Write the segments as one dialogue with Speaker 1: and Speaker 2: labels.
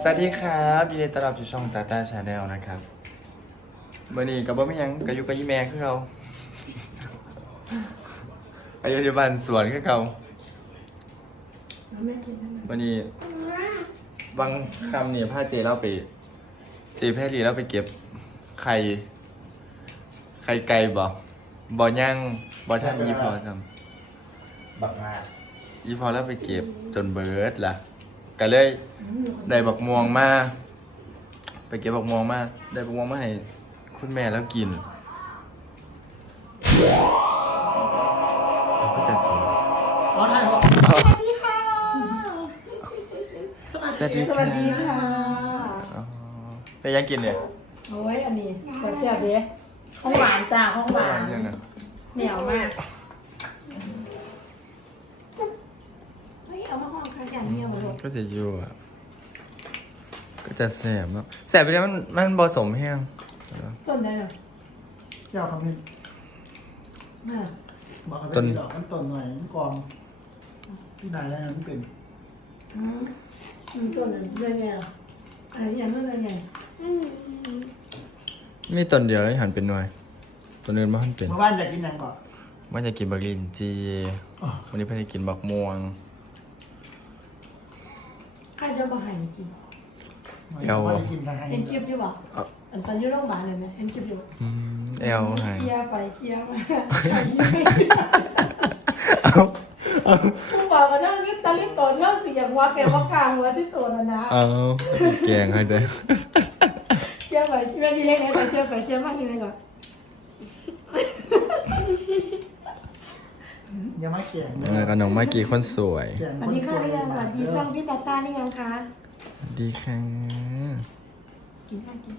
Speaker 1: สวัสดีครับยินดีต้อนรับสู่ช่องตาตาชาแนลนะครับวันนี้กับบ่ไม่ยังกับอยู่กับยี่แม่คือเขาอายุที่บ้านสวนคือเขาวันนี้บางคำเนี่ยผ้าเจเล่าไปเจแพทย์ลีเล่าไปเก็บไข่ไก่บ่ย่างบ่ท่านยี่พอทำ
Speaker 2: บักมา
Speaker 1: ยี่พอแล้วไปเก็บจนเบิร์ดล่ะก็เลยได้บักม่วงมาไปเก็บบักม่วงมาได้บักม่วงมาให้คุณแม่แล้วกินเราก็จะสวย
Speaker 2: อ๋อท่านครับ
Speaker 3: สวัสดีค่ะ
Speaker 1: สวัสดี
Speaker 3: สวัสดีค่ะ
Speaker 1: อ๋อแต่ยังกินเนี่ย
Speaker 3: โอ้ยอันนี้เสียบเด้ห้องหวานจ้าห้องหวาน
Speaker 1: ยังไง
Speaker 3: เหนียวมากเฮ้ยเอามาห้องข้างกันเหนียวมาลูก
Speaker 1: ก็จะอยู่อ่ะก็จะแสบเนาะแสบไปแล้วมันผสมแห้ง
Speaker 3: ต้นได้เหรอ
Speaker 2: เจ้าคำนี้
Speaker 3: มา
Speaker 2: บอกเขาเป็นดอกมันต้นหน่อยมันกองที่ไหนแล้วมันเป็น
Speaker 3: ต้นนั้นได้ไงเหรออะไรอย่างนั้นได้ไง
Speaker 1: มีต้นเดียวแล้วหันเป็นหน่วยต้นอื่นมันเป็น
Speaker 2: เมื่อวานอยากกินยังก่อน
Speaker 1: มันจะกินบักลินจีวันนี้เพิ่งจะกินบักม่วง
Speaker 3: ใครจะมาให้กิน
Speaker 2: เมื่อวานกินกันให้
Speaker 3: เห็นคลิปอยู่ป่ะอันตอนอยู่โรงพยาบาลเลยนะเห็นคลิปอยู่
Speaker 1: เอลหาย
Speaker 3: เคลียร์ไปเคลียร์มา
Speaker 1: เอา
Speaker 3: ผู้บอกกันนั่นนี่ตะลิโตนเรื่องเสียงว่าแกว่ากลางหัวที่ตัวนะนะ
Speaker 1: เอาแกงให้เด้อ
Speaker 3: เชื่อไปเมื่อกี้ให้ไงแต่เชื่อไปเชื่อมากยังไงก่อน
Speaker 2: ยังไม่เก่ง
Speaker 1: แล้วก็น้องมากี้คนสวย
Speaker 2: เก่ง
Speaker 3: สวัสดีค่ะเรียงสวัสดีช่องพี่ตาตานี่ยังคะ
Speaker 1: ดีค่ะ
Speaker 3: กินข้าวกิน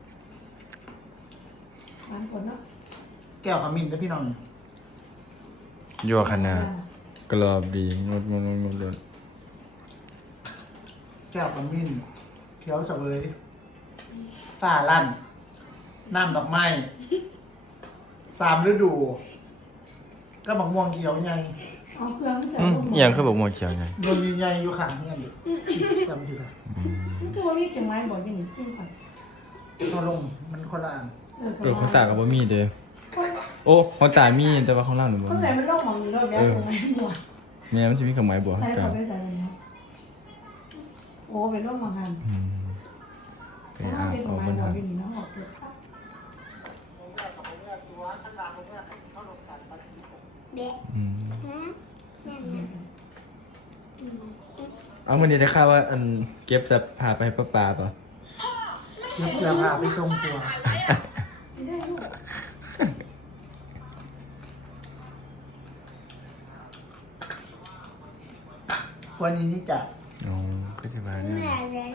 Speaker 3: หวานผลเนาะ
Speaker 2: แก้วขมิ้นนะพี่น้อง
Speaker 1: ยั่วขนาดกรอบดีงดเลย
Speaker 2: แก้วขมิ้นเขียวเสวยฝ้าลั่นน้ำดอกไม้3 ฤดู ก็บักม่วงเขียวใหญ่
Speaker 3: เอาเครื่องใส่
Speaker 1: อย่างคือบอกหมดเขียวไง
Speaker 2: โดนใหญ่อยู่ข้างเนี่ยดิซ้ำทีละ
Speaker 3: คือว่ามีเขียงไม้บอกอย่างนี้ขึ้นก่อน
Speaker 2: พอลงมันคนละอัน
Speaker 1: คนตากับบ่มีเด้อโอ้คนตามีแต่ว่าของเราหนูบ่
Speaker 3: คนไหน
Speaker 1: มี
Speaker 3: มันโรคหมองอยู่โรคเนี้ยตรงไหนหมด
Speaker 1: แม่มันจะมีกับไม้บัว
Speaker 3: ใส่
Speaker 1: กั
Speaker 3: เข้าน ไปใส่อะไรนะโอ้เป็นโรคหมองหัน
Speaker 1: ไป
Speaker 3: ถ้า
Speaker 1: เอา
Speaker 3: เป็นตร
Speaker 1: เอา
Speaker 3: งไหน
Speaker 1: บน
Speaker 3: หมอ
Speaker 1: ทาง
Speaker 3: เป็นอย่างนี้เนาะออกเถอะ
Speaker 1: เอาวันนี้ได้ข่าวว่าอันเก็บจะพาไปให้ป้าป่ะ
Speaker 2: เก็บเสื้อผ้าไปทรงตัว
Speaker 3: ไม่ได้ลูก
Speaker 2: วันนี้นี่จะ
Speaker 1: อ๋อก็จะมาเนี่ย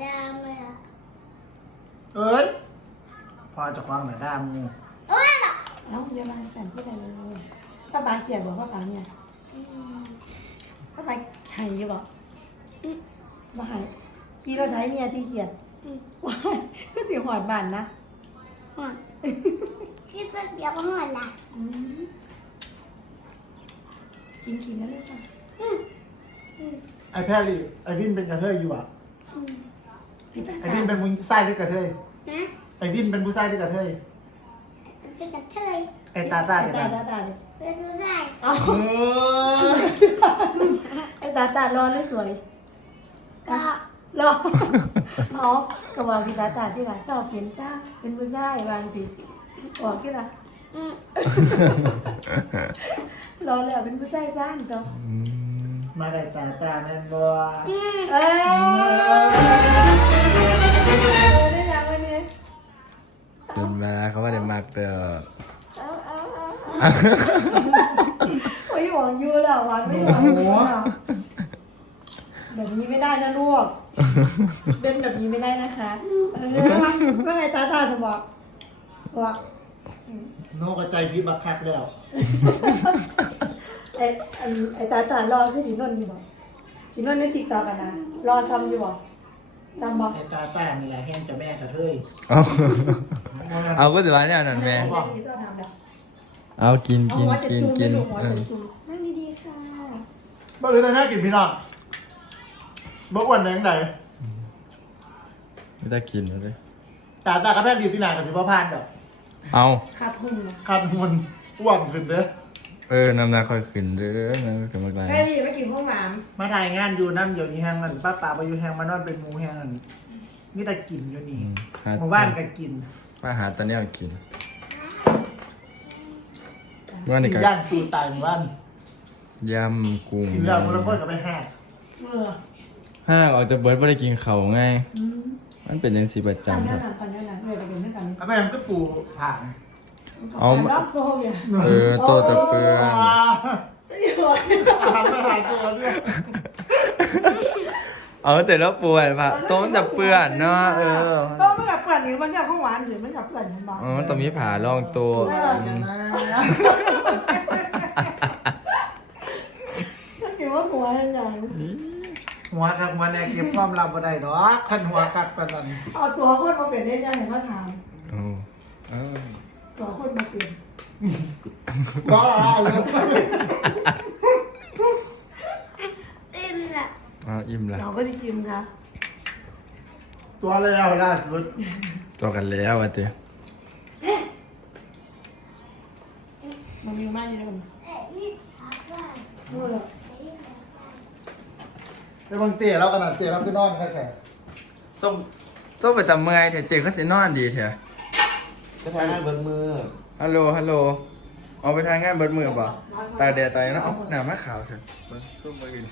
Speaker 2: เอ้ยพอจะคว้างหน่อยด้ามงู
Speaker 3: เอ้าเดี๋ยวมาสั่นที่ไหนเลยถ้าบาเขียนบอกว่าปังเนี่ยถ้าบาหายอยู่บอกมาหายขี่รถไถเมียที่เขียนว้ายก็เสียหอดบานนะ
Speaker 4: พี่เปียกหมดละ
Speaker 3: กินแล้วเลยค่ะ
Speaker 2: ไอ้แพรรี่ไอ้วินเป็นกระเทยอยู่อ่ะ
Speaker 3: พี่ตา
Speaker 2: ไอ้วินเป็นผู้ชายหรือกระเทย
Speaker 4: นะ
Speaker 2: ไอ้วินเป็นผู้ชายหรือกระเทย
Speaker 4: เป็นกระเทย
Speaker 2: ไอ้ตาตา
Speaker 3: ไอ้
Speaker 2: เนี่ย
Speaker 3: ตา
Speaker 2: นะ
Speaker 3: ตาเลย
Speaker 4: เป็นผู้ชาย
Speaker 3: อ๋อ
Speaker 2: เออ
Speaker 3: ไอ้ตาร้อนหรือสวย
Speaker 4: ก็
Speaker 3: รอเอากระบอกพี่ตาที่ว่าชอบเห็นซ่าเป็นผู้ชายบางทีบอกที่ละรอเลยเป็นผู้ชายซ่านจ้ะ
Speaker 2: มาไอ้ตาตาแม่นบ่
Speaker 3: เอ้ได้ยังวันนี้
Speaker 1: เป็นมาเขาว่าได้มากเด้อ
Speaker 3: โอ้ยหวังยูแล้วหวังไม่หวังยูแล้วแบบนี้ไม่ได้นะลูกเป็นแบบนี้ไม่ได้นะคะว่าไงตาจะบอกว่า
Speaker 2: โนกระใจพี่บักคักแล้ว
Speaker 3: ไอ้ตารอที่ดีนนท์นี่บอกดีนนท์ในติ๊กต็อกกันนะรอทำอยู่บอกจำบอก
Speaker 2: ไอ้ตาตานี่แหละแห้งจะแม่กระเทย
Speaker 1: เอาก็จะมาเนี่ยนั่นแม่ เอากิน
Speaker 3: หัวจะจูนไม่ถูกหัว
Speaker 1: เอ
Speaker 3: จะ
Speaker 1: อ
Speaker 3: จูนนั่งดีๆค่ะ
Speaker 2: บ่คือตาหน้ากินพี่น้องบ่อ้วนแดงใด
Speaker 1: ไม่ได้กินเลย
Speaker 2: ตากับแพทย์ดีพี่นากับสิพ่อพานดอก
Speaker 1: เอา
Speaker 3: ขาดหุ่นนะ
Speaker 2: คันมันอ้วนขึ้นเด้อ
Speaker 1: น้ำหนักค่อยขึ้นเด้อนะขึ้นมากเลย
Speaker 3: แม่ดีไปกินพวกหมาม
Speaker 2: มาถ่ายงานอยู่น้ำเดี๋ยวนี้แห้งกันป้าป่าไปอยู่แห้งมานอนเป็นหมูแห้งกันนี่แต่กินอยู่นี่หมู่บ้านก็กิน
Speaker 1: มาหาตอนนี้เอากินว่านี่
Speaker 2: กิน
Speaker 1: ก็
Speaker 2: ย่างสูตรตายหมู่บ้าน
Speaker 1: ยำกุ้ง
Speaker 2: กินแล้วมันก็กับไปแห้ง
Speaker 3: เมื่อ
Speaker 1: ห้าเอาจะเบิร์ดไม่ได้กินเขาวไง
Speaker 3: อืม
Speaker 1: มันเป็นยังสีประ
Speaker 3: ตอน
Speaker 1: จำค
Speaker 3: นั้
Speaker 1: รั
Speaker 3: น
Speaker 1: บ
Speaker 3: ตอนนั้นเลยไปเป็นด้วยกัน
Speaker 2: เอาไปมันก็ปูผ่าน
Speaker 1: เอา
Speaker 3: รอบโตเนี่ย
Speaker 1: โตจะเปื้อน
Speaker 3: จะอยู่
Speaker 2: ทำไม่หายตัวด้วย
Speaker 1: เอาเสร็จแล้วป่วยปะโตมันจะเปื้อนเนาะ
Speaker 3: โตมันกับเปื่อนหรือมันกับข้าวหวานหรือมันกับเปื่อนมันบ้าง
Speaker 1: ตรงนี้ผ่าลองตัว
Speaker 3: ก็คิดว่าหัวอย่าง
Speaker 2: หัวคักหัวแน่เก็บความลับบ่ได้ดอกคันหัวคักปานนั้น
Speaker 3: เอาตัวคนมาเปลี่ยนได้ยังเห็นว่าถาม
Speaker 1: โอ้เออ
Speaker 3: ตัวคนมาเปลี่ยน
Speaker 2: ว้าว
Speaker 4: เต็มละ
Speaker 1: อิ่มละ
Speaker 3: เราก็จะกินค่ะ
Speaker 2: ตัวเลยเอาล่าสุด
Speaker 1: ตัวกันแล้วอ่ะเจ๊
Speaker 3: มันมีมากอยู่ด้วยกัน
Speaker 4: นี่พักว่า
Speaker 3: นู่นเลย
Speaker 2: ไปบางเตี๋ยเราขนาดเตี๋ยเราคือนอนแค่
Speaker 1: ส้มไปตำเมื่อยแต่เจ๊ก็สินอนดีเถอะ
Speaker 5: จะทำงานเบิดมือ
Speaker 1: ฮัลโหลเอาไปทางงานเบิดมือป่ะตาแดดตายนะเอาหน้ามาขาวเถอะมาส้มมากิน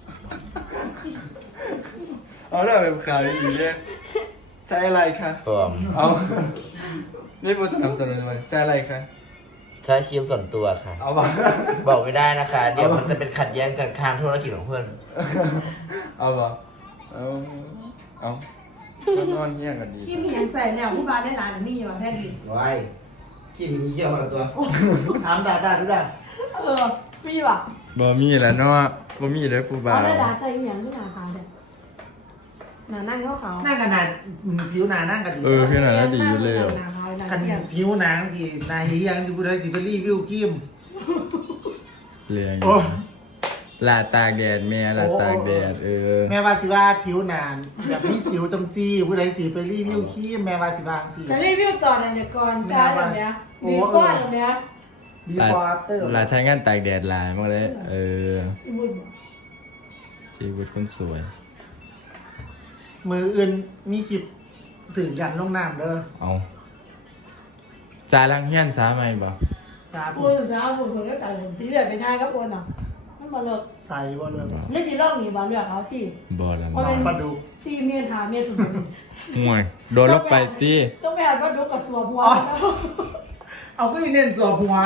Speaker 1: เอาหน้าแบบขาวดีๆเนี่ยใช้อะไรคะ
Speaker 5: ผม
Speaker 1: เอานี่ผู้สนับสนุนมันใช้อะไรคะ
Speaker 5: ใช้ครีมส่วนตัวค่ะ
Speaker 1: เอาป่ะ
Speaker 5: บอกไม่ได้นะคะ เดี๋ยวมันจะเป็นขัดแย้งกันทางธุรกิจของเพื่อน
Speaker 1: เอาป่ะเอานอนเงี้ยกันดี
Speaker 3: ที่มีอย่างใส่แล้วผู้บานได้หลานมีอยู่แค่ดี
Speaker 5: ไว้ครีมนี้เกี่ยวกับตัว
Speaker 2: ถามด่าทุกด่า
Speaker 3: มีว่ะ
Speaker 1: บ่มีแล้วเนาะบ่มีเลยผู้บ่า
Speaker 3: เอา
Speaker 1: ว
Speaker 3: ได้ด่าใส่อย่างที่หนาขาวเด็ดหนานั่งเขา
Speaker 2: นั่งกันนานผิวหนานั่งกันดี
Speaker 1: พี่หน่อยแล้วดีอยู่เลย
Speaker 3: หนาขาวหนา
Speaker 2: คัน
Speaker 3: เทียม
Speaker 2: ผิวหนังสินายเฮียงสิบุได้สิไปรีวิวครีม
Speaker 1: เรียง
Speaker 2: โอ้
Speaker 1: ลาตากแดดแม่ลาตากแดด
Speaker 2: แม่ว่าสิว่าผิวหนานแบบมีสิวจำซี่ผู้ใดสิไปรีวิวครีมแม่ว่าสิว่าสิ
Speaker 3: จะรีวิวก่อนอะไรก่อนจ้าแบบเนี้ยดีกว่าแบบเนี้ย
Speaker 2: before after
Speaker 1: ลาใช้งานตากแดดหลายมากเลย
Speaker 3: บุญ
Speaker 1: จีบุตรคนสวย
Speaker 2: มืออื่นมีคลิปถึงยันลงน้ำเด้อ
Speaker 1: เอาจ่ายลังเฮียนสาไหมบ่
Speaker 2: จ้า
Speaker 3: บุญเช้าบุญคนก็จ่ายผมที่เหลือเป็นทายก็บุญอ่ะมันมาเลิก
Speaker 2: ใส่บ่เลย
Speaker 3: เล่นที่รอบนี้บอลเลือกเขาตี
Speaker 1: บ่ละ
Speaker 3: เพราะ
Speaker 1: มั้
Speaker 3: เป็น
Speaker 2: มาดู
Speaker 3: 4 เมียนหาเมียสุด
Speaker 1: ห่วยโดนลบไปตี
Speaker 3: ต้องไปหาก็ดูกับตัวหัว
Speaker 2: เอาขึ้นเน้นสวบหัว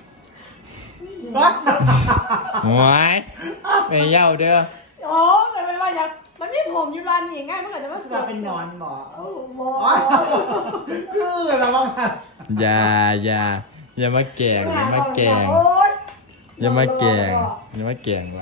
Speaker 1: ห่วยไปเย้าเด้อ
Speaker 3: โอ้มันเป็นว่าอย่างมันไม่ผมอยู่ร้านนี้ง่ายมันอาจจะมาเสื
Speaker 2: จะเป็นนอนบ่
Speaker 3: โอ้โห
Speaker 2: คือแล้วว่า
Speaker 1: อย่ามาแกล้งอย่ามาแกล้ง
Speaker 3: โอ๊ย
Speaker 1: อย่ามาแกล้งอย่ามาแกล้งว่า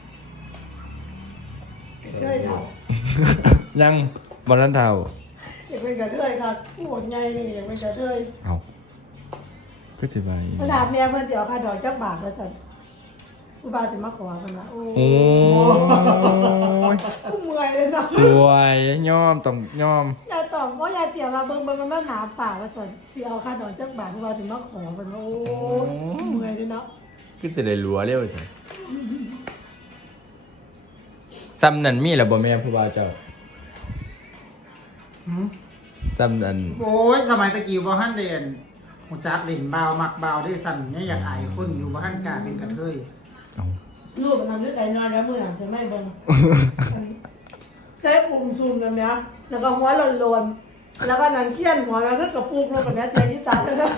Speaker 3: เฮ้ยครับ
Speaker 1: ยังบ่ทันเท่า
Speaker 3: อย่าเป็นกระเทยครับพูดไงนี่อย่าเป็นกระเทย
Speaker 1: เอาก็สิไป
Speaker 3: มาถามแม่เพื่อนสิเอาค่าดอกจักบาทแล้วสั่นผู้บาสิมาขอกันละโอ้
Speaker 1: โอ้ย
Speaker 3: ผู้เมื่อยเลยเนาะ
Speaker 1: สวยย่อมต้องย่อม
Speaker 3: ยายตอบว่ายายเตี๋ยวมาเบิ่งมันมาถามป่าว่าสั่นสิเอาค่าดอกจักบาทผู้บาสิมาขอกันโอ้เมื่อยเลยเนาะ
Speaker 1: ก็สิได้รัวเร็วจ้ะซ้ำนั่นมีแล้วบ่แม่ผู้บ่าวเจ้าซ้ำนั่น
Speaker 2: โอ้ยสมัยตะกี้ว่าฮันเดนหูจักเล่นเบามักเบาได้สั่นเนี่ยอยากอายคนอยู่ว่าฮันกล้าเป็นกระเทย
Speaker 1: เอา
Speaker 3: รูปมันทำด้วยสายนอนแล้วมือหลังจะไม่เบิ่งใช้ปุ่มซูมแบบเนี้ยแล้วก็หัวโลนๆแล้วก็นันเคียนหัวแล้วก็กระปุกลงแบบเนี้ยเสียที่ตาแล้ว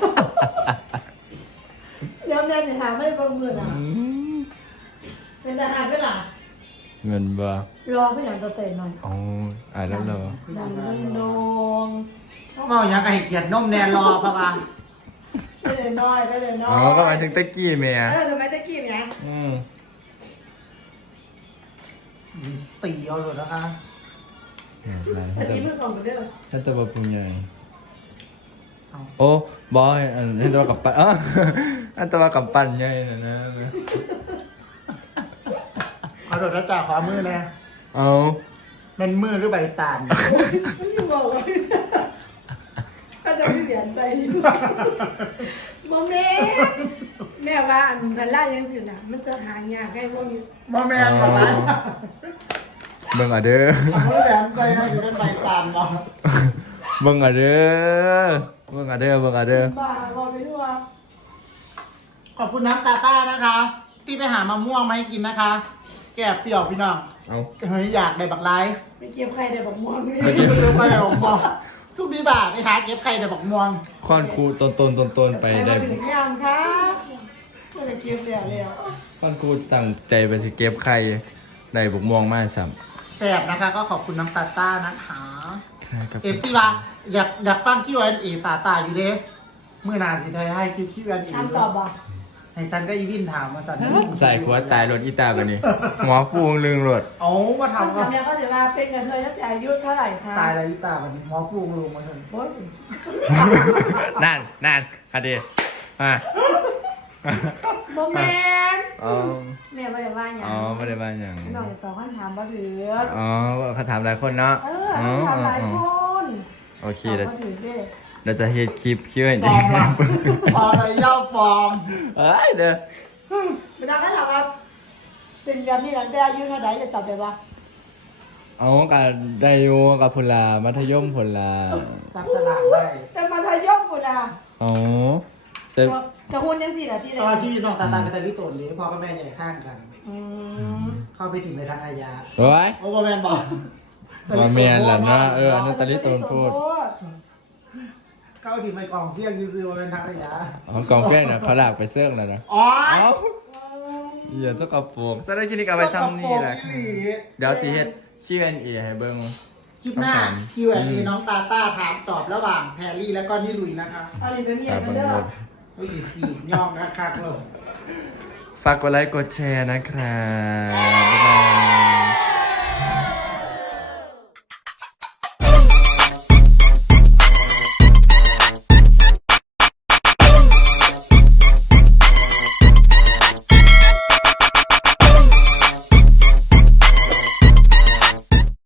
Speaker 3: เดี๋ยวแม่จะหาไม่เบิ่งมืออ่ะเป็นทหารด้วยล่ะ
Speaker 1: เงินบ่
Speaker 3: รอผู้ใหญ่ตัวเตะหน่อย
Speaker 1: อ๋ออ่านแล้วเหรอ
Speaker 3: ดังโดง
Speaker 2: เมาอยากให้เกียรตินมแนนรอปะปะ
Speaker 3: ได้เลยน้อยได้เลยน้อย
Speaker 1: อ๋อก็หมายถึงตะกี้แม่
Speaker 3: ทำไมตะกี้เนี่ย
Speaker 2: ตีเอาเลยนะคะ
Speaker 1: อะไร
Speaker 3: ตะกี้เพิ่งก่อนกันได้เลย
Speaker 1: ถ้าตัวบ่ปรุงใหญ่โอ้บอยอันนี้ตัวกับปั้นอันตัวกับปั้นใหญ่นะ
Speaker 2: เอาโดดแล้วจ่าขวามือเลย
Speaker 1: เอา
Speaker 2: เป็นมือหรือใบตาล
Speaker 3: ไม่บอกว่าก็จะไม่เปลี่ยนใจโมเมนต์แม่ว่าอันพันล่ายังสินะมันจะหายากให้พวกนี้
Speaker 2: บ่แม่นบ่ร้าย
Speaker 1: เบิ่งเอาเด้อ
Speaker 2: เขาแหลมใจนะอยู่ในใบตาลบ่
Speaker 1: เบิ่งเอาเด้อเบิ่งเอาเด้อเบิ่งเอาเด้อ
Speaker 3: บ้าบอกไปทั่ว
Speaker 2: ขอบคุณน้ำตาต้านะคะ ที่ไปหามะม่วงมาให้กินนะคะ แก่เปรี้ยวพี่น้อง
Speaker 1: เอา
Speaker 2: เฮ้ยอยากได้บักไลาย
Speaker 3: ไปเก็บใครได้บอกม่วงนี่
Speaker 2: ไม่ได้ไปได้บักม่วงสู้พี่บ่าไปหาเก็บไข่ได้บักม่วง
Speaker 1: ค้อนครูต้นไปได้
Speaker 3: ถึงยามครับก็เลยเก็บแล้ว
Speaker 1: ค้อนครูตั้งใจไปสิเก็บไข่ได้บุกม่วงมาซ้ำ
Speaker 2: แสบนะคะ ก็ขอบคุณน้ำตาต้านะคะ
Speaker 1: ครับ
Speaker 2: เอฟซีว่าอยากฟังคิวแอนเอตาอยู่เด้เมื่อนาสิได้ให้คิวแอนเอ
Speaker 3: ถามตอบบอก
Speaker 2: ให้ฉันก็อีวินถามมาสั่น
Speaker 1: ใส่หัวตายรถอีตาบัดนี้หัวฟูงลึงรถ
Speaker 2: เอามา
Speaker 3: ถาม
Speaker 2: ทำก็
Speaker 3: เนี่ยเขาจะว่าเป็นกันเธอตั้งแต่อายุเท่าไหร่คะ
Speaker 2: ตายแล้วอีตาวันนี้หมอฟูงลงมาสั่น
Speaker 3: โอ้ย
Speaker 1: นั่นอะดีอ่ะ
Speaker 3: โมเมนต์
Speaker 1: อ๋อ
Speaker 3: แม่ไม่ได้ว่าอย่าง
Speaker 1: อ๋อไม่ได้บ้านอย่าง
Speaker 3: น้องจะตอบคำถามบ่ถือ
Speaker 1: อ๋อเขาถามหลายคนเนาะ
Speaker 3: คำถามหลายคน
Speaker 1: โอเค
Speaker 3: ตอบ
Speaker 1: เดี๋ยว
Speaker 3: บ่ถือเด้
Speaker 1: เราจะเฮ็ดคลิปคิวเอง
Speaker 2: ฟอร์มอะฟอร์มอะไรเย่าฟอร์ม
Speaker 1: เอ้ยเด้อ
Speaker 3: ไม่ต้องถามว่าเป็นแบบนี้ตั้งแต่อายุเท่าไหร่จะตอบได้ว่า
Speaker 1: เอากับไดโยกับพลามัธยมพลา
Speaker 2: จับสลากได้
Speaker 3: แต่มัธยมหมดอ่ะ
Speaker 1: อ๋อจะ
Speaker 3: จะหุ่นยังสี่นาที
Speaker 2: ตอนชีวิตน้องตาเป็นแต่ลิโตนนี้พ่อกับแม่ใหญ่ข้างกัน
Speaker 3: ม
Speaker 2: เข้าไปถึงในทางอาญา
Speaker 1: โอ้ย
Speaker 2: โอ้บอแมนบอก
Speaker 1: บ่แม่นล่ะนะอันนั้นตาลิโตนพูด
Speaker 2: เข้าถึงไปกองเที่ยงซื้อมาเป็นทางอาญา
Speaker 1: ของกองแป้งน่ะเขาลากไปเซิร์งแล้วนะ
Speaker 2: อ๋อ
Speaker 1: เอ้าอย่าเจ้ากระโปรงซะได้คลินิกเอาไปทำนี่แหละ
Speaker 2: สกปรกอีหลี
Speaker 1: เดี๋ยวสิเฮ็ด Q&A ให้เบิ่ง
Speaker 2: คลิปหน้า Q&A น้องตาต้าถามตอบระหว่างแพรรี่และก็นี่ลุยนะคะ
Speaker 3: อันนี้เป็นเมีย
Speaker 1: ตาม
Speaker 3: กัน
Speaker 1: เบิ่ง
Speaker 3: เด้อ
Speaker 1: เด้อ
Speaker 2: โอ้ยสีย่องคักๆเลย
Speaker 1: ฝากกดไลค์กดแชร์นะครับบ๊ายบาย